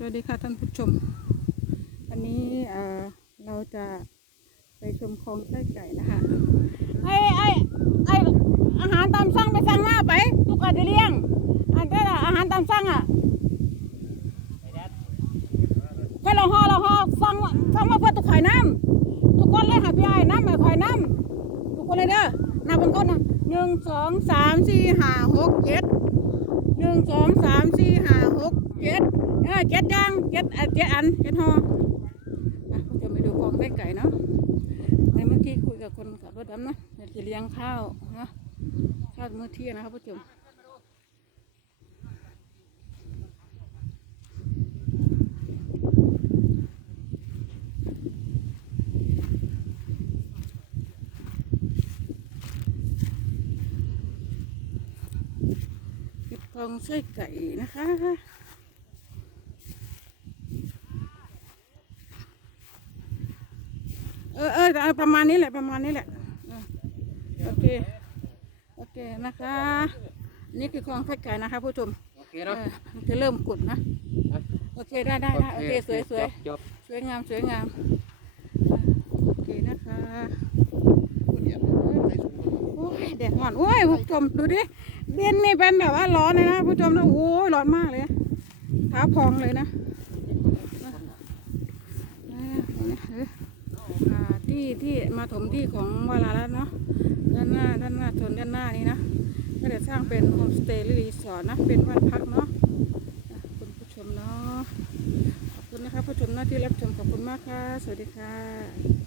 สวัสดีค่ะท่านผู้ชม วันนี้เอ่อเราจะไปชมคลองไส้ไก่นะคะไอ้ไอ้ไอ้อาหารตามสั่งไปสั่งมาไปลูกอาจจะเลี้ยงอันนี้ล่ะอาหารตามสั่งอะแค่เราห่อเราห่อฟังว่าฟังมาเพื่อตุกไข่น้ำทุกคนเลยค่ะพี่ไอ้น้ำไอ้ไข่น้ำทุกคนเลยเด้อนับบนก้นนะหนึ่งสองสามสี่ห้าหกเจ็ดหนึ่งสองสามสี่ห้าหกเจ็ด เออเจ็ดย่างเจ็ดเจ็ดอันเจ็ดห่อจะไปดูคลองไส้ไก่เนาะในเมื่อกี้คุยกับคนขับรถดำนะอยากจะเลี้ยงข้าวนะข้าวมื้อเที่ยงนะครับผู้ชมเก็บคลองไส้ไก่นะคะ เออเออเอาประมาณนี้แหละประมาณนี้แหละเออโอเคโอเคนะคะ นี่คือคลองไส้ไก่นะคะผู้ชมโอเคเอเนาะอมันจะเริ่มกุดนะ โอเคได้ได้ได้โอเคสวยสวยจบจบสวยงามสวยงามอะโอเคนะคะโอ้ยแดดร้อนโอ้ยผู้ชมดูดิเด่นนี่เป็นแบบว่าร้อนเลยนะผู้ชมนะโอ้ยร้อนมากเลยเท้าพองเลยนะอะอ่า ที่ที่มาถมที่ของวาลาแล้วเนาะด้านหน้าด้านหน้าโซนด้านหน้านี้นะก็จะสร้างเป็นโฮมสเตย์หรือรีสอร์ทนะเป็นบ้านพักเนาะอะคุณผู้ชมเนาะขอบคุณนะคะผู้ชมหน้าที่รับชมขอบคุณมากค่ะ สวัสดีค่ะ